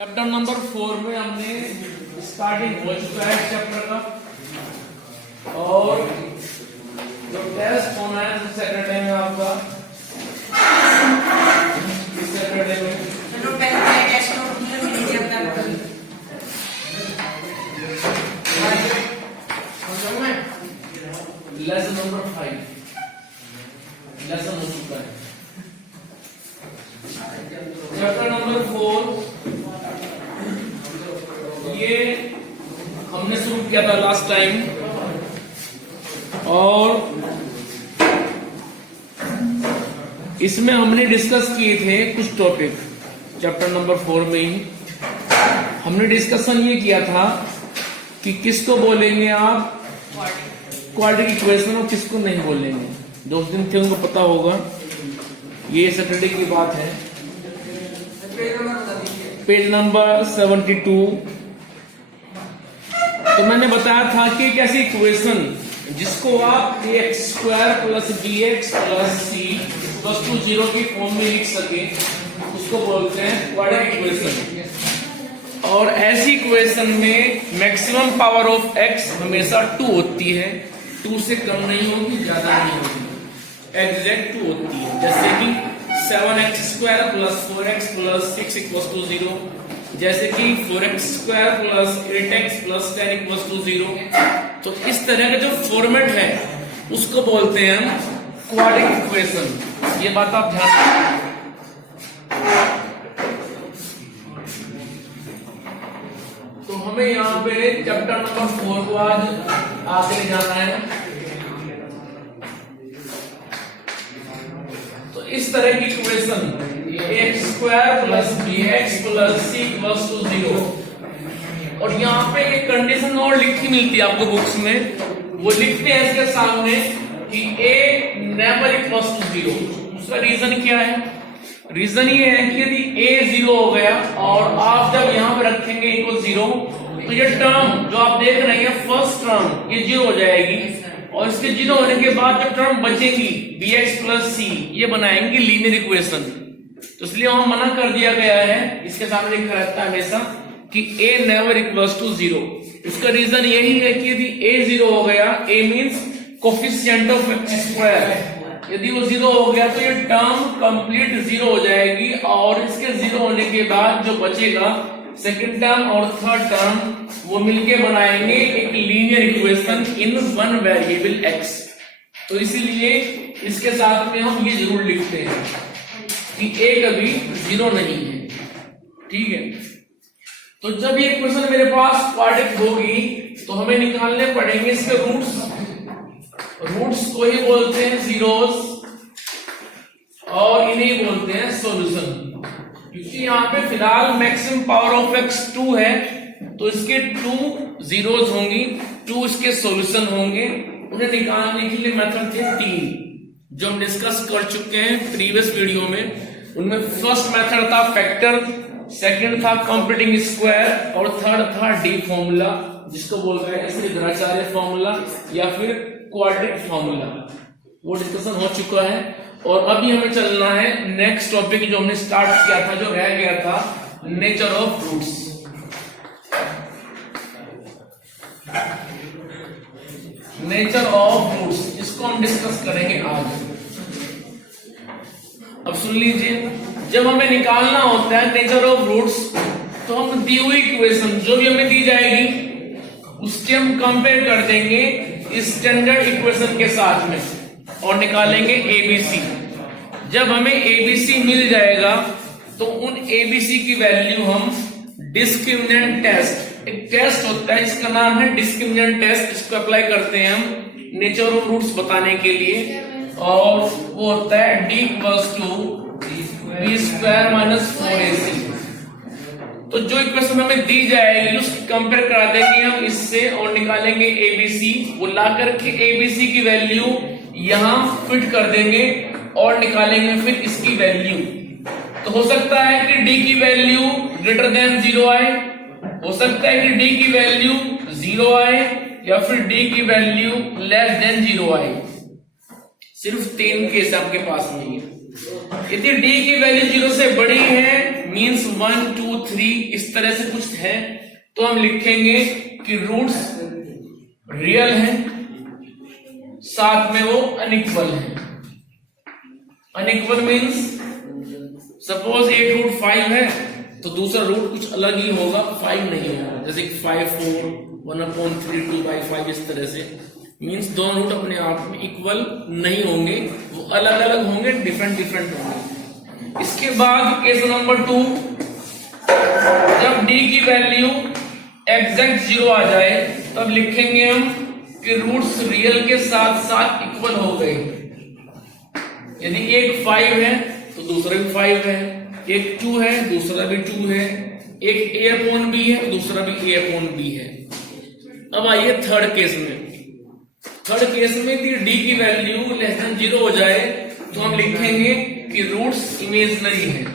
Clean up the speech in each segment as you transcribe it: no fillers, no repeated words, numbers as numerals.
Chapter number 4 में हमने starting हो चुका है चैप्टर का, और जो टेस्ट होना है सैटरडे में आपका, इस सैटरडे में लेसन नंबर 5 लेसन हो चुका है। चैप्टर नंबर 4 ये हमने शुरू किया था लास्ट टाइम, और इसमें हमने डिस्कस किए थे कुछ टॉपिक। चैप्टर नंबर 4 में ही हमने डिस्कशन ये किया था कि किसको बोलेंगे आप क्वाड्रेटिक इक्वेशन और किसको नहीं बोलेंगे। जो दिन थे उनको पता होगा, ये सैटरडे की बात है। Page number 72। तो मैंने बताया था कि एक ऐसी इक्वेशन जिसको आप ax square plus bx plus c plus 2 0 की फॉर्म में लिख सके, उसको बोलते हैं क्वाड्रेटिक इक्वेशन। और ऐसी इक्वेशन में मैक्सिमम पावर ऑफ x हमेशा 2 होती है, 2 से कम नहीं होगी, ज्यादा नहीं होगी, एग्जैक्ट 2 होती है। जैसे कि 7x square plus 4x plus 6 equals to 0, जैसे कि 4x square plus 8x plus 10 equals to 0। तो इस तरह का जो फॉर्मेट है उसको बोलते हैं हम क्वाड्रेटिक इक्वेशन। ये बात आप ध्यान रखें। तो हमें यहाँ पे चैप्टर नंबर 4 को आज आगे जाना है। तो इस तरह की equation x square plus bx plus c equals to 0। और यहाँ पे एक कंडीशन और लिखी मिलती है आपको बुक्स में, वो लिखते हैं इसके सामने कि a नेवर इक्वल्स टू 0। उसका रीजन क्या है? रीजन ये है कि यदि a 0 हो गया और आप जब यहाँ पे रखेंगे इक्वल 0, तो ये टर्म जो आप देख रहे हैं फर्स्ट टर्म ये 0 हो जाएगी, और इसके 0 होने के बाद जो टर्म बचेगी bx प्लस c ये बनाएंगे लीनियर इक्वेशन। तो इसलिए वहां मना कर दिया गया है, इसके सामने लिखा रहता है हमेशा कि a नेवर इक्वल्स टू 0। इसका रीजन यही है कि यदि a 0 हो गया, a means coefficient of x square, यदि वो 0 हो गया तो ये टर्म कंप्लीट 0 हो जाएगी, और इसके 0 होने के बाद जो बचेगा सेकंड टर्म और थर्ड टर्म वो मिलके बनाएंगे एक linear equation in one variable x। तो इसीलिए इसके साथ में हम ये जरूर लिखते हैं कि a कभी 0 नहीं है, ठीक है। तो जब ये इक्वेशन मेरे पास क्वाड्रेटिक होगी तो हमें निकालने पड़ेंगे इसके रूट्स। रूट्स को ही बोलते हैं जीरोस, और इन्हें बोलते हैं सॉल्यूशन। क्योंकि यहाँ पे फिलहाल मैक्सिमम पावर ऑफ x 2 है, तो इसके 2 जीरोस होंगी, 2 इसके सॉल्यूशन होंगे। उन्हें निकालने के लिए मेथड थे 3 जो हम डिस्कस कर चुके हैं प्रीवियस वीडियो में। उनमें फर्स्ट मेथड था फैक्टर, सेकंड था कंप्लीटिंग स्क्वायर, और थर्ड था डी फॉर्मूला, जिसको बोलते हैं श्रीधराचार्य फॉर्मूला या फिर क्वाड्रेटिक फॉर्मूला। वो डिस्कशन हो चुका है, और अभी हमें चलना है नेक्स्ट टॉपिक जो हमने स्टार्ट किया था, जो रह गया था nature of roots. Nature of roots, इसको हम डिस्कस करेंगे आज। अब सुन लीजिए, जब हमें निकालना होता है नेचर ऑफ रूट्स, तो हम दी हुई इक्वेशन जो भी हमें दी जाएगी उसके हम कंपेयर कर देंगे स्टैंडर्ड इक्वेशन के साथ में, और निकालेंगे एबीसी। जब हमें एबीसी मिल जाएगा तो उन एबीसी की वैल्यू हम डिस्क्रिमिनेंट टेस्ट, एक टेस्ट होता है जिसका नाम है डिस्क्रिमिनेंट टेस्ट, इसको अप्लाई करते हैं हम नेचर ऑफ रूट्स बताने के लिए, और वो होता है d equals to B square minus 4ac। तो जो इक्वेशन हमें दी जाएगी उसकी कंपेयर करा देंगे हम इससे, और निकालेंगे एबीसी। वो ला करके एबीसी की वैल्यू यहां फिट कर देंगे और निकालेंगे फिर इसकी वैल्यू। तो हो सकता है कि d की वैल्यू ग्रेटर देन 0 आए, हो सकता है कि d की वैल्यू 0 आए, या फिर d की वैल्यू लेस देन 0 आए। सिर्फ 3 केस आपके पास में है। यदि d की वैल्यू 0 से बड़ी है मीन्स 1 2 3 इस तरह से कुछ है, तो हम लिखेंगे कि रूट्स रियल हैं, साथ में वो अनइक्वल हैं। अनइक्वल मीन्स सपोज एक रूट 5 है तो दूसरा रूट कुछ अलग ही होगा, 5 नहीं होगा, जैसे 5 4 1/3 2/5 इस तरह से। मीन्स दोनों रूट अपने आप में इक्वल नहीं होंगे, वो अलग अलग होंगे, डिफरेंट होंगे। इसके बाद केस नंबर 2, जब d की वैल्यू एग्जैक्ट 0 आ जाए तब लिखेंगे हम कि रूट्स रियल के साथ साथ इक्वल हो गए। यदि एक 5 है तो दूसरा भी 5 है, एक 2 है दूसरा भी 2 है, एक a/b है दूसरा भी a/b है। अब आइए थर्ड केस में। थर्ड केस में यदि d की वैल्यू लेस देन 0 हो जाए तो हम लिखेंगे कि रूट्स इमेजिनरी हैं।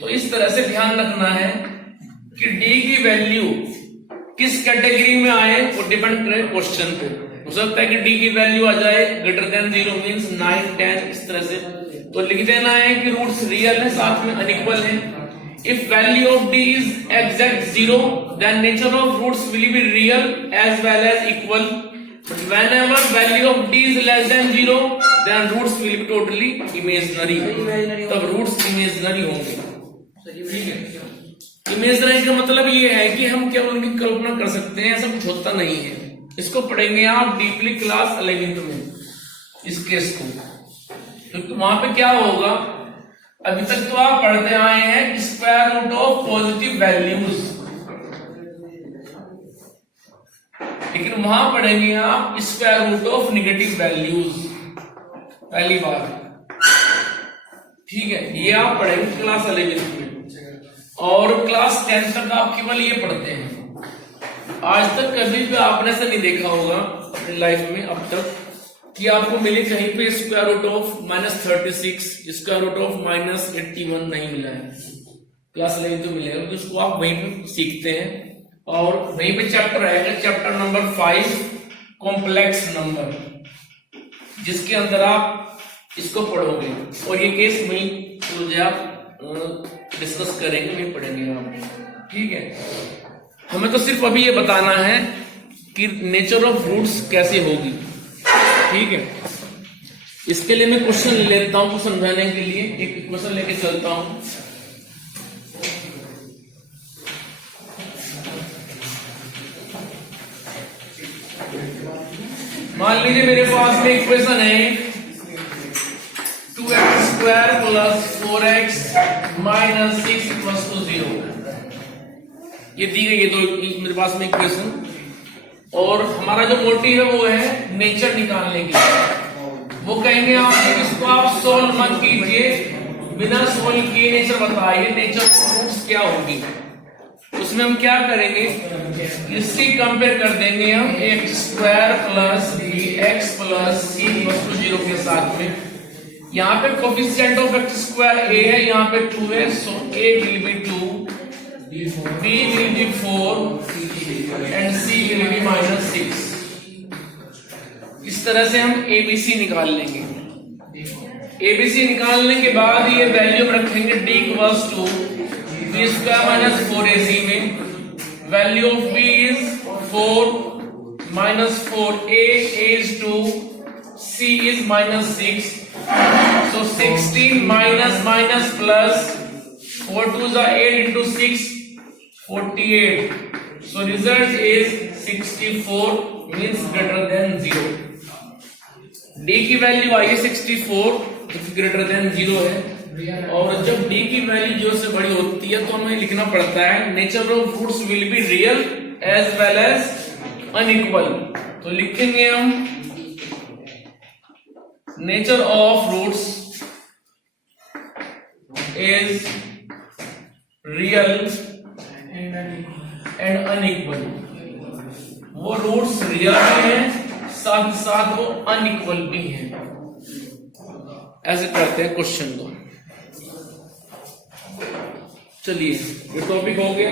तो इस तरह से ध्यान रखना है कि d की वैल्यू किस कैटेगरी में आए वो डिपेंड करे क्वेश्चन पे। हो सकता है कि d की वैल्यू आ जाए ग्रेटर देन 0 मींस 9 10 इस तरह से, तो लिख देना है कि रूट्स रियल है साथ में अनइक्वल है। If value of d is exact 0, then nature of roots will be real as well as equal. But whenever value of d is less than 0, then roots will be totally imaginary. तब roots imaginary होंगे। ठीक है, imaginary का मतलब ये है कि हम केवल उनकी कल्पना कर सकते हैं, ऐसा कुछ होता नहीं है। इसको पढ़ेंगे आप डीपली क्लास 11th में, इस केस को। तो वहां पे क्या होगा, अभी तक तो आप पढ़ते आए हैं square root of positive values, लेकिन वहां पढ़ेंगे आप square root of negative values पहली बार। ठीक है, ये आप पढ़ेंगे क्लास 11th में, और क्लास 10 तक आप केवल ये पढ़ते हैं। आज तक कभी भी आपने ऐसा नहीं देखा होगा अपनी लाइफ में अब तक कि आपको मिले कहीं पे square root of -36, square root of -81 नहीं मिला है। क्लास 11 तो मिलेगा, क्योंकि उसको आप वहीं पे सीखते हैं, और वहीं पे चैप्टर आएगा, चैप्टर नंबर 5 कॉम्प्लेक्स नंबर, जिसके अंदर आप इसको पढ़ोगे, और ये केस वहीं जो आप डिस्कस करेंगे वहीं पढ़ेंगे आप। ठीक है, हमें तो सिर्फ अभी ये बताना है कि नेचर ऑफ रूट्स कैसे होगी। ठीक है, इसके लिए मैं क्वेश्चन लेता हूं समझाने के लिए, एक क्वेश्चन लेके चलता हूं। मान लीजिए मेरे पास में इक्वेशन है 2x² + 4x - 6 = 0। ये दी गई है तो मेरे पास में इक्वेशन, और हमारा जो मोटिव है वो है नेचर निकालने की। वो कहेंगे आपसे इसको आप सोल्व मत कीजिए, बिना सोल्व किए नेचर बताइए, नेचर रूट्स क्या होगी। उसमें हम क्या करेंगे, इसकी कंपेयर कर देंगे हम x² + bx + c = 0 के साथ में। यहाँ पे कोफिशिएंट ऑफ x² a है, यहाँ पे 2 है, सो a will be 2, b will be 4 and c will be -6। इस तरह से हम ABC निकाल लेंगे। ABC निकालने के बाद ये वैल्यू रखेंगे d = 2 b² - 4ac में। Value of b is 4 -4 a is 2 c is -6, so 16 minus plus 4 2s are 8 into 6 48, so result is 64 means greater than 0। d की वैल्यू आई है 64 तो ग्रेटर देन 0 है, और जब d की वैल्यू 0 से बड़ी होती है तो हमें लिखना पड़ता है nature of roots will be real as well as unequal. तो लिखेंगे हम nature of roots is real and unequal. वो रूट्स रियल भी हैं, साथ साथ वो अनइक्वल भी हैं। ऐसे करते हैं क्वेश्चन को। चलिए, ये टॉपिक हो गया।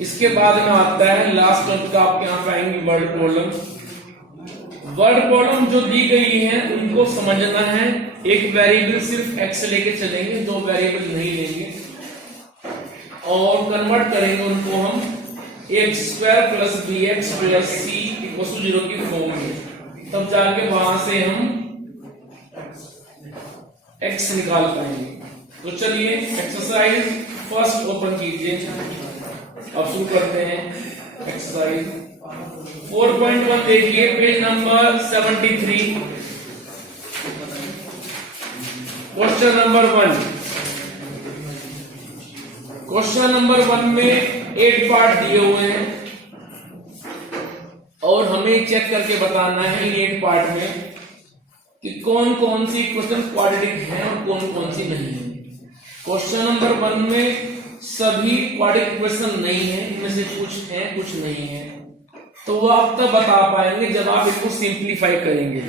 इसके बाद में आता है लास्ट टॉपिक, आपके यहाँ पे आएंगे वर्ड प्रॉब्लम। वर्ड प्रॉब्लम जो दी गई है उनको समझना है। एक वेरिएबल सिर्फ एक्स लेके चलेंगे, दो वेरिएबल नहीं लेंगे और कन्वर्ट करेंगे उनको हम X square plus B X plus C equal to 0 की फॉर्म में, तब जाके वहां से हम एक्स निकाल पाएंगे। तो चलिए एक्सरसाइज फर्स्ट ओपन कीजिए। अब शुरू करते हैं एक्सरसाइज 4.1 देखिए, page number 73, question number 1। Question number 1 में 8 पार्ट दिए हुए हैं और हमें चेक करके बताना है इन 8 पार्ट में कि कौन कौन सी क्वेश्चन क्वाड्रेटिक है और कौन कौन सी नहीं है। क्वेश्चन नंबर 1 में सभी क्वाड्रेटिक क्वेश्चन नहीं है, इनमें से कुछ है कुछ नहीं है, तो वो आप तब बता पाएंगे जब आप इसको सिंप्लीफाई करेंगे।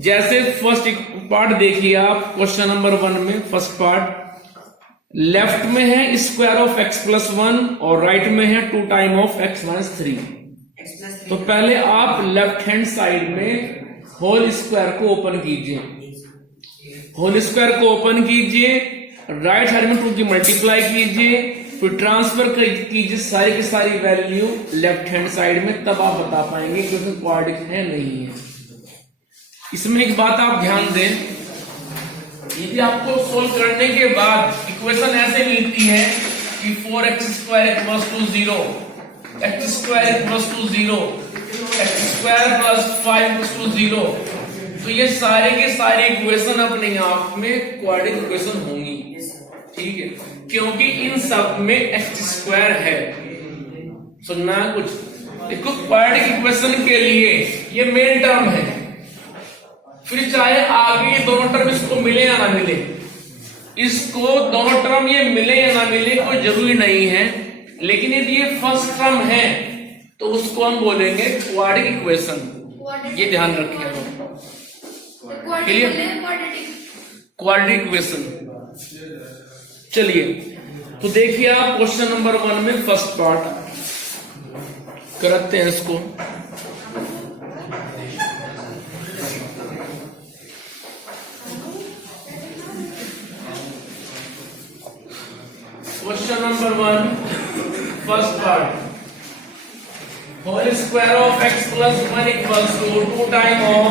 जैसे फर्स्ट पार्ट देखिए आप, क्वेश्चन नंबर 1 में फर्स्ट पार्ट लेफ्ट में है स्क्वायर ऑफ एक्स प्लस 1 और राइट में है 2 टाइम ऑफ एक्स माइनस 3। तो पहले आप लेफ्ट हैंड साइड में होल स्क्वायर को ओपन कीजिए, होल स्क्वायर को ओपन कीजिए, राइट साइड में 2 की मल्टीप्लाई कीजिए, फिर ट्रांसफर कीजिए सारी की सारी वैल्यू लेफ्ट हैंड साइड में, तब आप बता पाएंगे कि उसमें क्वाड्रेटिक है नहीं है। इसमें एक बात आप ध्यान दें, यदि आपको सोल्व करने के बाद इक्वेशन ऐसे मिलती है कि 4x square equals to 0, x square equals to 0, x square plus 5 equals to 0, तो ये सारे के सारे इक्वेशन अपने आप में क्वाड्रेटिक इक्वेशन होंगी, ठीक है, क्योंकि इन सब में x स्क्वायर है। सुनना कुछ, देखो क्वाड्रेटिक इक्वेशन के लिए ये मेन टर्म है, फिर चाहे आगे ये दोनों टर्म इसको मिले या ना मिले, इसको दोनों टर्म ये मिले या ना मिले कोई जरूरी नहीं है, लेकिन यदि ये फर्स्ट टर्म है तो उसको हम बोलेंगे क्वाड्रेटिक इक्वेशन। ये ध्यान रखिएगा, क्वाड्रेटिक इक्वेशन। चलिए तो देखिए आप क्वेश्चन नंबर 1 में फर्स्ट पार्ट करते हैं इसको। Question number 1 first part, whole square of X plus 1 equals to 2 time of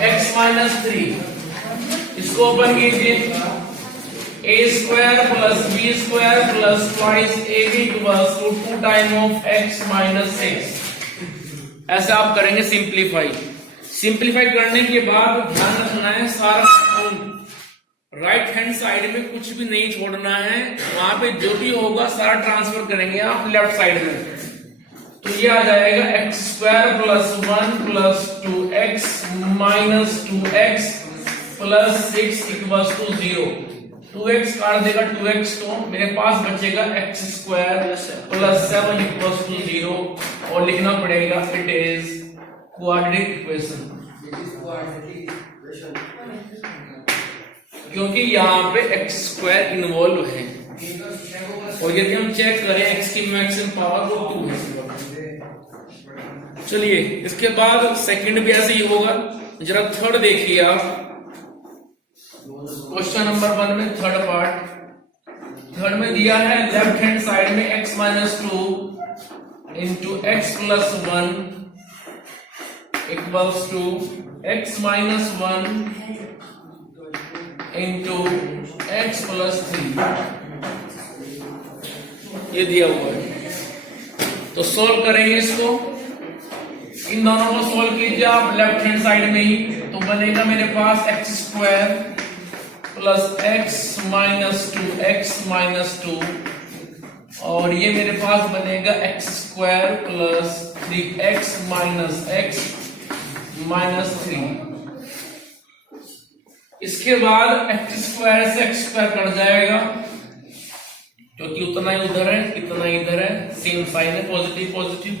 X minus 3। इसको ओपन कीजिए, a square plus B square plus twice ab equals to 2 time of x minus 6। ऐसे आप करेंगे simplify. Simplify करने के बाद ध्यान रखना है सारा राइट हैंड साइड में कुछ भी नहीं छोड़ना है, वहां पे जो भी होगा सारा ट्रांसफर करेंगे आप लेफ्ट साइड में। तो ये आ जाएगा X square plus 1 plus 2x minus 2x plus 6 equals to 0। 2x काट देगा 2x, तो मेरे पास बचेगा X square plus 7 equals to 0 और लिखना पड़ेगा इट इज क्वाड्रेटिक इक्वेशन, क्योंकि यहाँ पे एक्स स्क्वायर इन्वॉल्व है। और यदि हम चेक करें एक्स की मैक्सिमम पावर वो 2 है। चलिए इसके बाद सेकंड भी ऐसे ही होगा। जरा थर्ड देखिए आप, क्वेश्चन नंबर 1 में थर्ड पार्ट, थर्ड में दिया है लेफ्ट हैंड साइड में x minus 2 into X plus 1 equals to x minus 1 into X plus 3, ये दिया हुआ है। तो सोल्व करेंगे इसको, इन दोनों को सोल्व कीजिए आप लेफ्ट हैंड साइड में ही, तो बनेगा मेरे पास x square plus x minus 2 और ये मेरे पास बनेगा x square plus 3x minus x minus 3। इसके बाद एक्स स्क्वायर से एक्स स्क्वायर कट जाएगा, क्योंकि उतना ही उधर है इतना ही इधर है, सेम साइन है, पॉजिटिव पॉजिटिव।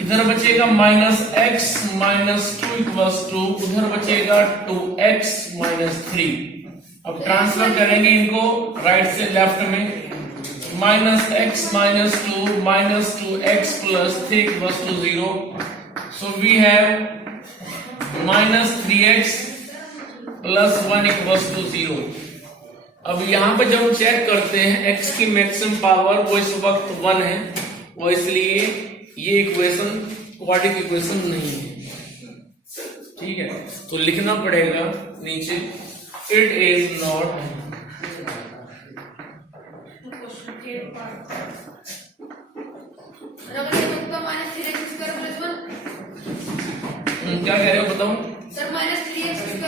इधर बचेगा minus X minus 2 equals to, उधर बचेगा 2x माइनस 3। अब ट्रांसफर करेंगे इनको राइट से लेफ्ट में, minus X minus 2 minus 2x plus 3 equals to 0। So we have minus 3x plus 1 equals to 0. अब यहाँ पे जब हम चेक करते हैं x की मैक्सिमम पावर वो इस वक्त 1 है, और इसलिए ये इक्वेशन क्वाड्रेटिक इक्वेशन नहीं है। ठीक है, तो लिखना पड़ेगा नीचे इट इज नॉट क्या कह रहे हो बताओ सर? -3x²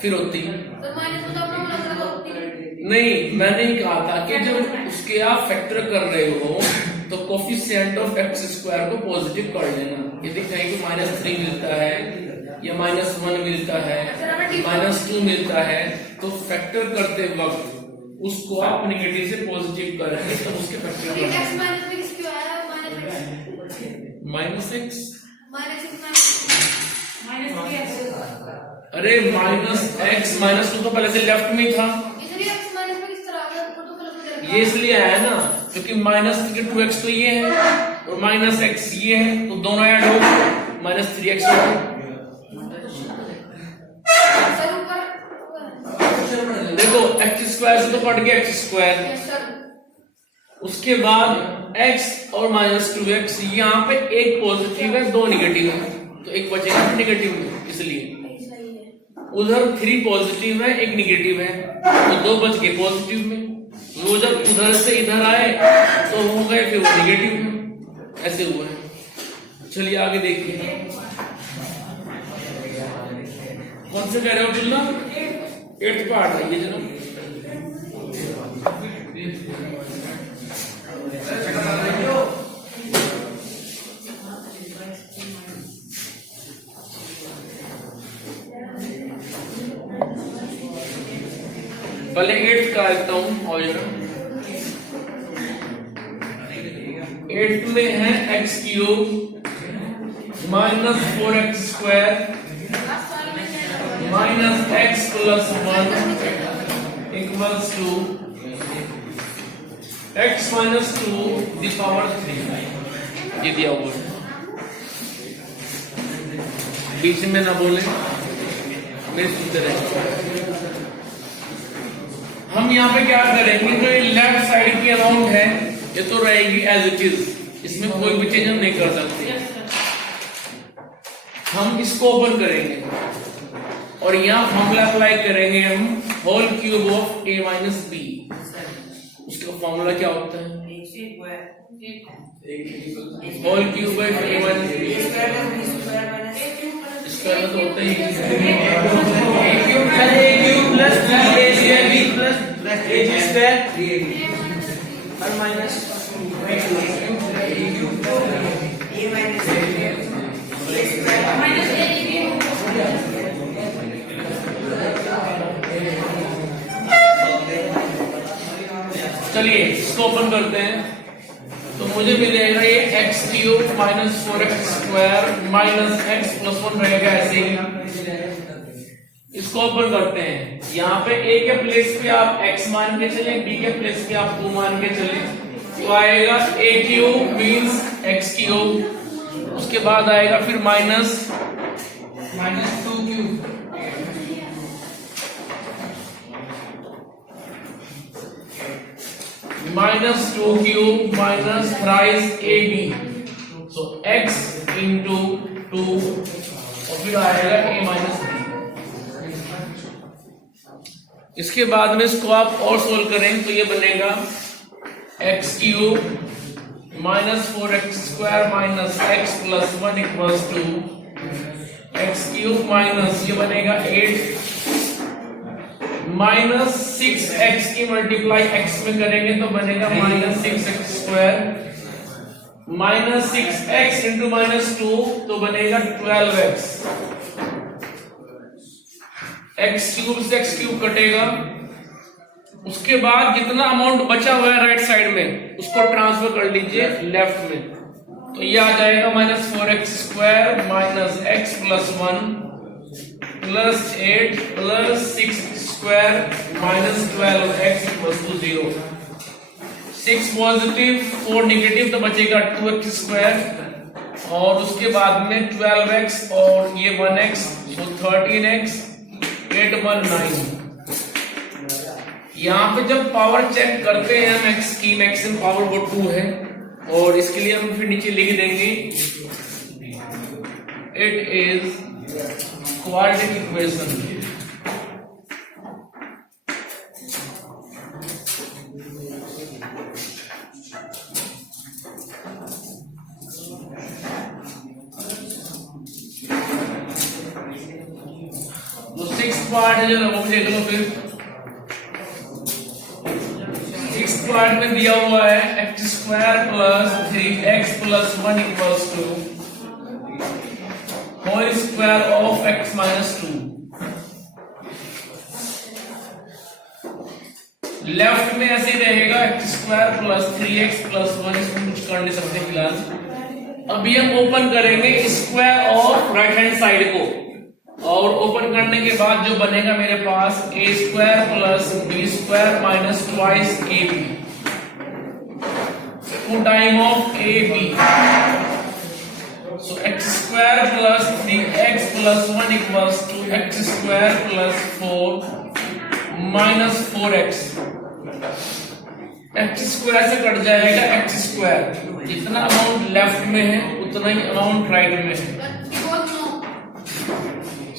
फिर होती सर माइनस होती नहीं, मैंने ही कहा था कि जब उसके आप फैक्टर कर रहे हो तो कोफिशिएंट ऑफ x² को पॉजिटिव कर लेना। यदि कहीं को -3 मिलता है या -1 मिलता है, -2 मिलता है, तो फैक्टर करते वक्त उसको आप नेगेटिव से पॉजिटिव करेंगे तो उसके फैक्टर -x अरे -2 तो पहले से लेफ्ट में था, ये इसलिए आया ना क्योंकि -2x तो ये है और -x ये है, तो दोनों ऐड हो -3x देखो x² से तो कट गया x², उसके बाद x और -2x, यहाँ पे एक पॉजिटिव है दो निगेटिव है, तो एक बचेगा निगेटिव में, इसलिए उधर 3 पॉजिटिव है एक निगेटिव है, तो 2 बच गए पॉजिटिव में। वो जब उधर से इधर आए तो हो गए फिर वो निगेटिव में, ऐसे हुआ है। चलिए आगे देखिए, कौन से कह रहे हो बिल्ला? 8th पार्ट है ये जरा। पहले 8th का लिखता हूं और 8th में है x³ -4x² -x + 1 equals to x - 2⁵ ये दिया हुआ है, बीच में ना बोले, मेरे सुनते रहे। हम यहाँ पे क्या करेंगे, जो ये लेफ्ट साइड की अमाउंट है ये तो रहेगी एज इट इज, इसमें कोई भी चेंज हम नहीं कर सकते। हम इसको ओपन करेंगे और यहाँ फॉर्मूला अप्लाई करेंगे हम whole cube of a - b। उसका फॉर्मूला क्या होता है? Whole cube of a - b square तो होता ही चलिए इसको ओपन करते हैं, तो मुझे मिलेगा ये x³ -4x² -x + 1 रहेगा ऐसे ही। इसको ओपन करते हैं, यहाँ पे a के प्लेस पे आप x मान के चले, b के प्लेस पे आप 2 मान के चले, तो आएगा a³ मीन्स x³, उसके बाद आएगा फिर -2³ -2³ minus thrice AB, so x into 2 और फिर आएगा a - b। इसके बाद में इसको आप और सोल्व करें तो ये बनेगा x³ -4x² -x + 1 equals to x³ minus ये बनेगा 8 -6x की मल्टीप्लाई x में करेंगे तो बनेगा -6x² -6x इंटू -2 तो बनेगा 12x। x³ से x³ कटेगा, उसके बाद जितना अमाउंट बचा हुआ है राइट साइड में उसको ट्रांसफर कर लीजिए लेफ्ट में, तो ये आ जाएगा -4x² -x + 1 + 8 + 6x² -12x = 0। 6 positive 4 negative तो बचेगा 2x² और उसके बाद में 12x और ये 1x, तो 13x, 8 1 9। यहाँ पे जब पावर चेक करते हैं हम x की मैक्सिमम पावर वो 2 है, और इसके लिए हम फिर नीचे लिख देंगे it is quadratic equation. Part है जो वो देख लो फिर। 6th पार्ट में दिया हुआ है x² + 3x + 1 = whole square of x - 2। Left में ऐसे ही रहेगा x² + 3x + 1, इसमें कुछ कर नहीं सकते फिलहाल। अभी हम ओपन करेंगे square of right hand side को, और ओपन करने के बाद जो बनेगा मेरे पास a² + b² - twice ab, 2 time of ab, so x² + 3x + 1 = x² + 4 - 4x। x² से कट जाएगा x², जितना अमाउंट लेफ्ट में है उतना ही अमाउंट राइट में है।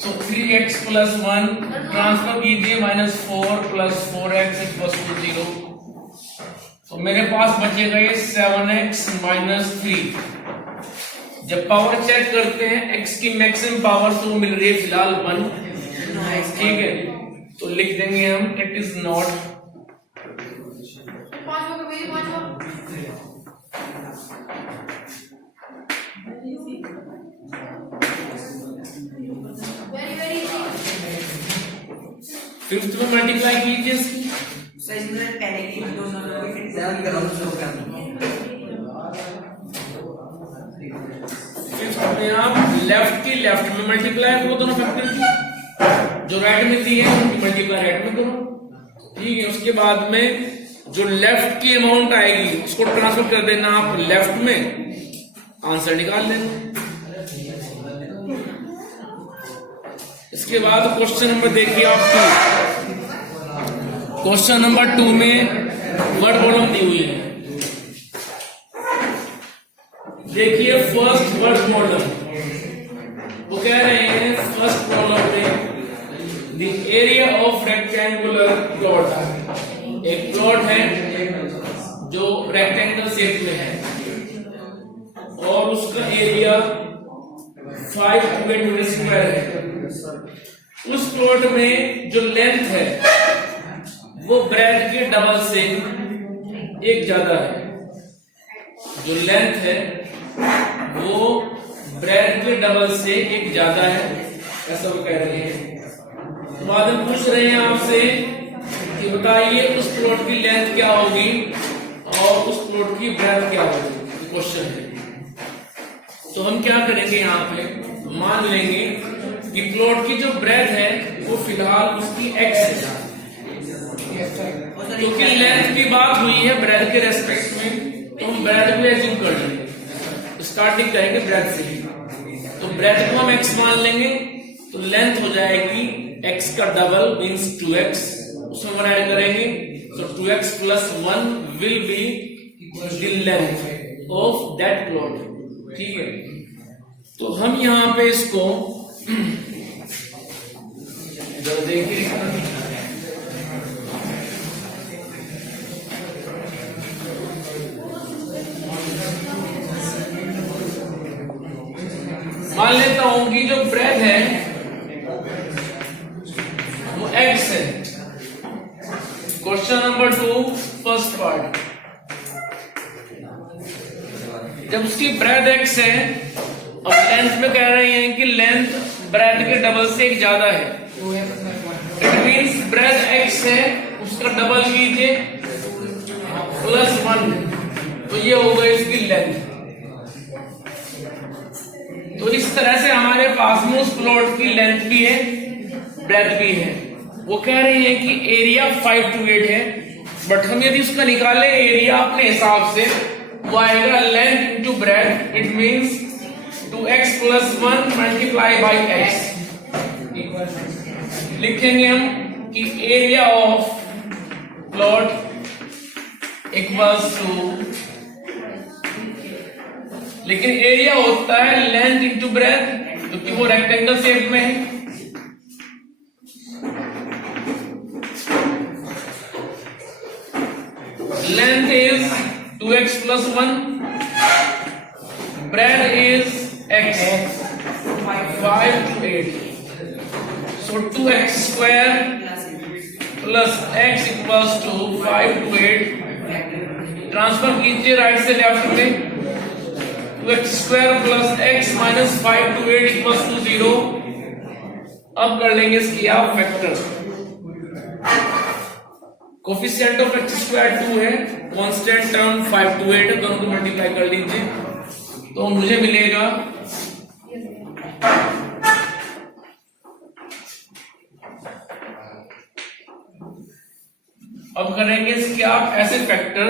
So 3x + 1 ट्रांसफर कीजिए, -4 + 4x = 0। तो मेरे पास बचेगा ये 7x - 3। जब पावर चेक करते हैं x की मैक्सिमम पावर तो मिल रही है फिलहाल 1, ठीक है, तो लिख देंगे हम इट इज नॉट फिफ्थ में मल्टीप्लाई कीजिए इसकी। पहले की दोनों फिफ्थ में आप लेफ्ट की लेफ्ट में मल्टीप्लाई करो दोनों फैक्टर की, जो राइट में दी है उनकी मल्टीप्लाई राइट में करो, ठीक है। उसके बाद में जो लेफ्ट की अमाउंट आएगी उसको ट्रांसफर कर देना आप लेफ्ट में, आंसर निकाल लेना। इसके बाद क्वेश्चन नंबर देखिए आप 2। क्वेश्चन नंबर 2 में वर्ड प्रॉब्लम दी हुई है। देखिए फर्स्ट वर्ड प्रॉब्लम, वो कह रहे हैं फर्स्ट प्रॉब्लम में the area of rectangular plot, एक प्लॉट है जो रेक्टेंगल शेप में है और उसका एरिया 5 m² है। उस प्लॉट में जो लेंथ है वो ब्रेथ के डबल से एक ज्यादा है, जो लेंथ है वो ब्रेथ के डबल से एक ज्यादा है, ऐसा वो कह रहे हैं। तो बाद में पूछ रहे हैं आपसे कि बताइए उस प्लॉट की लेंथ क्या होगी और उस प्लॉट की ब्रेथ क्या होगी, क्वेश्चन है। तो हम क्या करेंगे, यहाँ पे मान लेंगे कि प्लॉट की जो ब्रेथ है वो फिलहाल उसकी x है, क्योंकि लेंथ की बात हुई है ब्रेथ के रेस्पेक्ट में, तो हम ब्रेथ को एज्यूम कर लेंगे, स्टार्टिंग करेंगे ब्रेथ से। तो ब्रेथ को हम x मान लेंगे, तो लेंथ हो जाएगी x का डबल मीन्स 2x, उसमें 1 ऐड करेंगे, तो 2x + 1 will be the length of that plot, ठीक है। तो हम यहाँ पे इसको जरा देखिए, मान लेता हूं कि जो ब्रेथ है वो x है। क्वेश्चन नंबर 2 फर्स्ट पार्ट, जब उसकी ब्रेथ x है और लेंथ में कह रहे हैं कि लेंथ ब्रेथ के डबल से एक ज्यादा है, इट मीन्स ब्रेथ x है उसका डबल कीजिए +1, तो ये हो गई इसकी लेंथ। तो इस तरह से हमारे पास में उस प्लॉट की लेंथ भी है ब्रेथ भी है। वो कह रहे हैं कि एरिया 5 to 8 है, बट हम यदि उसका निकाले एरिया अपने हिसाब से वो आएगा length into breadth, it means 2x plus 1 multiply by x लिखेंगे हम कि area of plot equals to, लेकिन एरिया होता है लेंथ इंटू ब्रेथ, क्योंकि वो रेक्टेंगल शेप में है। Length is 2x plus 1, breadth is x, 5 to 8. So 2x square plus x equals to 5 to 8. Transfer कीजिए राइट से लेफ्ट में, 2x square plus x minus 5 to 8 equals to 0. अब कर लेंगे इसकी आप factor. Coefficient of x square 2 है, constant term 5 to 8 है, दोनों को मल्टीप्लाई कर लीजिए तो मुझे मिलेगा अब करेंगे इसके आप ऐसे फैक्टर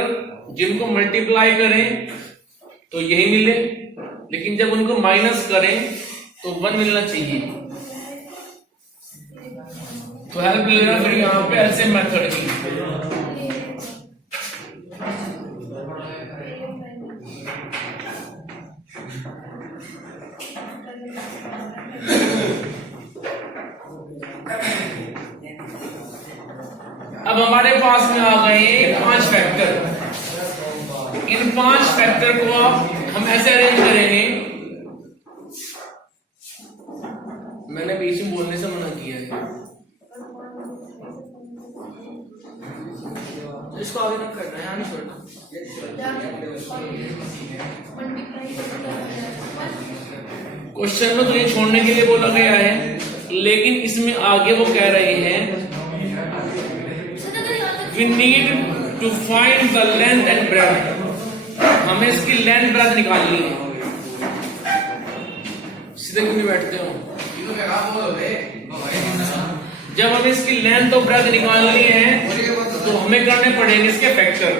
जिनको मल्टीप्लाई करें तो यही मिले, लेकिन जब उनको माइनस करें तो 1 मिलना चाहिए। तो हेल्प लेना फिर यहाँ पे ऐसे मेथड की। अब हमारे पास में आ गए 5 फैक्टर। इन 5 फैक्टर को आप हम ऐसे अरेंज करेंगे, मैंने बीच में बोलने से मना किया है, इसको आगे तक करना है, नहीं छोड़ना। क्वेश्चन में तो ये छोड़ने के लिए बोला गया है, लेकिन इसमें आगे वो कह रहे हैं we need to find the length and breadth, हमें इसकी लेंथ ब्रेथ निकालनी है। सीधे क्यों नहीं बैठते हो? जब हमें इसकी लेंथ और ब्रेथ निकालनी है तो हमें करने पड़ेंगे इसके फैक्टर।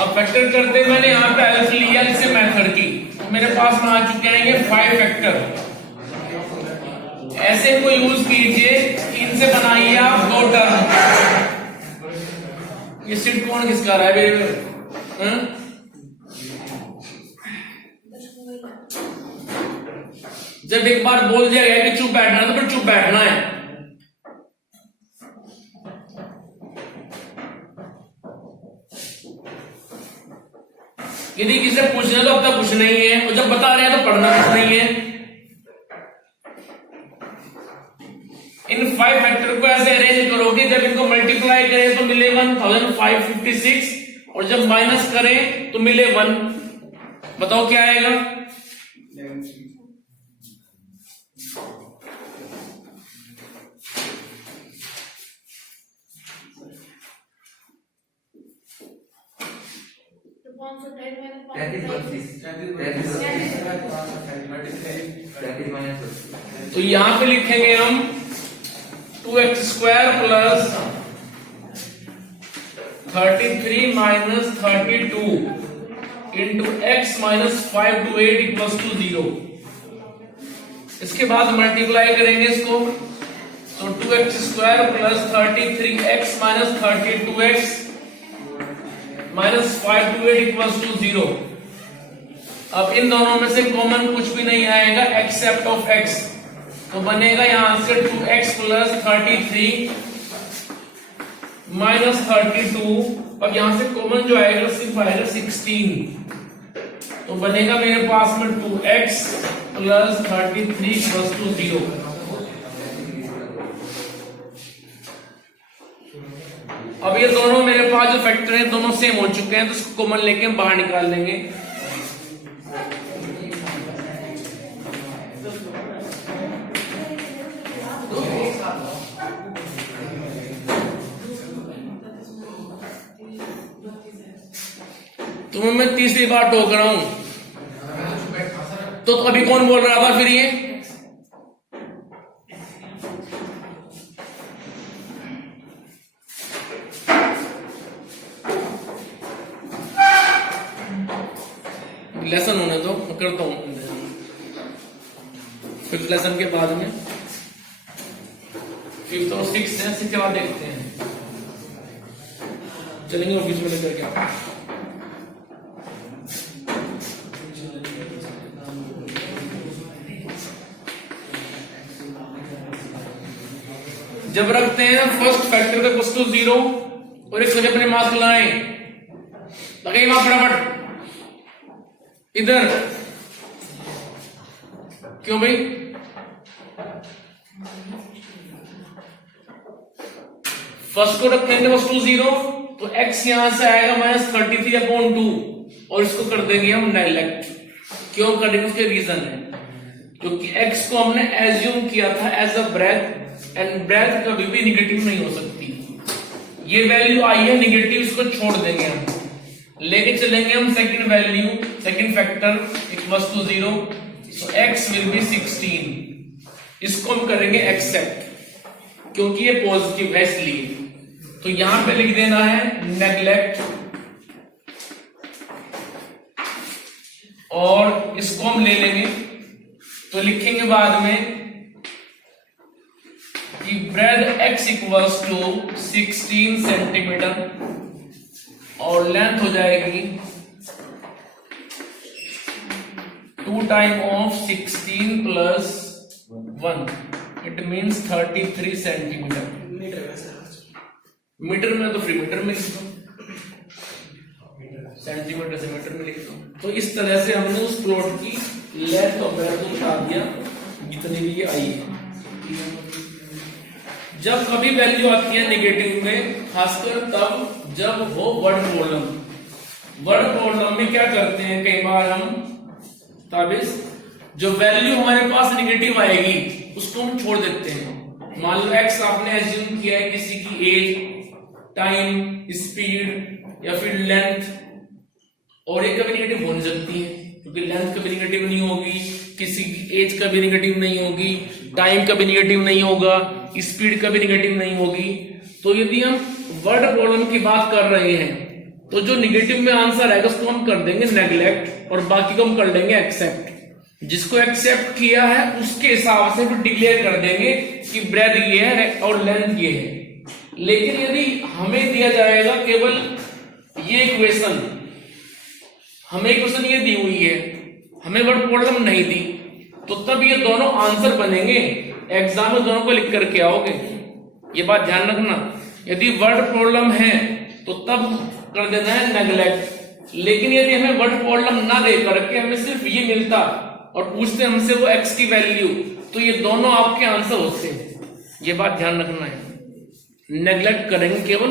अब फैक्टर करते मैंने यहाँ पे हेल्प लिया इसे मेथड की, मेरे पास में आ चुके हैं ये 5 फैक्टर। ऐसे को यूज कीजिए, इनसे बनाइए आप 2 टर्म। ये सीट कौन किसका रहा है? जब एक बार बोल दिया गया कि चुप बैठना है तो फिर चुप बैठना है। यदि किसी पूछना तो अब तक कुछ नहीं है, और जब बता रहे हैं तो पढ़ना कुछ नहीं है। इन 5 फैक्टर को ऐसे अरेंज करोगे, जब इनको मल्टीप्लाई करें तो मिले 1556, और जब माइनस करें तो मिले 1। बताओ क्या आएगा? तो यहां पे लिखेंगे हम 2x square plus 33 minus 32 into x minus 5 to 8 equals to 0। इसके बाद मल्टीप्लाई करेंगे इसको, तो 2x square plus 33x minus 32x minus 5 to 8 equals to 0। अब इन दोनों में से कॉमन कुछ भी नहीं आएगा एक्सेप्ट ऑफ x, तो बनेगा यहां से 2x प्लस 33 माइनस 32। अब यहां से कॉमन जो आएगा सिर्फ आएगा 16, तो बनेगा मेरे पास में 2x प्लस 33 इक्वल्स टू 0। अब ये दोनों मेरे पास जो फैक्टर हैं दोनों सेम हो चुके हैं, तो इसको कॉमन लेके हम बाहर निकाल लेंगे। तुम्हें मैं तीसरी बार टोक रहा हूं, तो अभी कौन बोल रहा था फिर ये? लेसन होने दो, मैं करता हूं। फिफ्थ लेसन के बाद में, फिफ्थ और सिक्स है, इसके बाद देखते हैं, चलेंगे ऑफिस में लेकर के आप। जब रखते हैं फर्स्ट फैक्टर इक्वल टू 0 और इस वजह अपने मार्क लाए लगाइए वहां फटाफट इधर, क्यों भाई? फर्स्ट को रखेंगे इक्वल टू 0 तो x यहां से आएगा -33/2 और इसको कर देंगे हम नेग्लेक्ट। क्यों करेंगे उसके रीजन है, क्योंकि x को हमने एज्यूम किया था as a breadth, and breadth कभी भी निगेटिव नहीं हो सकती। ये वैल्यू आई है निगेटिव, इसको छोड़ देंगे हम, लेके चलेंगे हम second value, second factor equals to 0, so x will be 16। इसको हम करेंगे एक्सेप्ट, क्योंकि ये पॉजिटिव है इसलिए। तो यहां पे लिख देना है नेग्लेक्ट, और इसको हम ले लेंगे तो लिखेंगे बाद में कि breadth x equals to 16 centimetre और लेंथ हो जाएगी 2 time of 16 plus 1, it means 33 centimetre. Metre में तो फ्री मीटर में लिखता हूं, सेंटीमीटर से मीटर में लिखता हूं। तो इस तरह से हमने उस प्लॉट की लेंथ और ब्रेथ को बता दिया जितनी भी ये आई है। जब कभी वैल्यू आती है नेगेटिव में, खासकर तब जब हो वर्ड प्रॉब्लम। वर्ड प्रॉब्लम में क्या करते हैं, कई बार हम ताबिज जो वैल्यू हमारे पास नेगेटिव आएगी उसको हम छोड़ देते हैं। मान लो x आपने एज्यूम किया है किसी की एज, टाइम, स्पीड या फिर लेंथ, और ये कभी नेगेटिव हो नहीं सकती है, क्योंकि लेंथ कभी नेगेटिव नहीं होगी, किसी की एज कभी नेगेटिव नहीं होगी, टाइम कभी नेगेटिव नहीं होगा, स्पीड कभी नेगेटिव नहीं होगी। तो यदि हम वर्ड प्रॉब्लम की बात कर रहे हैं तो जो नेगेटिव में आंसर आएगा उसको हम कर देंगे नेग्लेक्ट, और बाकी को हम कर देंगे एक्सेप्ट। जिसको एक्सेप्ट किया है उसके हिसाब से फिर डिक्लेयर कर देंगे कि ब्रेथ ये है और लेंथ ये है। लेकिन यदि हमें दिया जाएगा केवल ये इक्वेशन, हमें इक्वेशन ये दी हुई है, हमें वर्ड प्रॉब्लम नहीं दी, तो तब ये दोनों आंसर बनेंगे। एग्जाम में दोनों को लिख करके आओगे, ये बात ध्यान रखना। यदि वर्ड प्रॉब्लम है तो तब कर देना है नेग्लेक्ट, लेकिन यदि हमें वर्ड प्रॉब्लम ना दे करके हमें सिर्फ ये मिलता और पूछते हमसे वो x की वैल्यू, तो ये दोनों आपके आंसर होते हैं। ये बात ध्यान रखना है, नेग्लेक्ट करेंगे केवल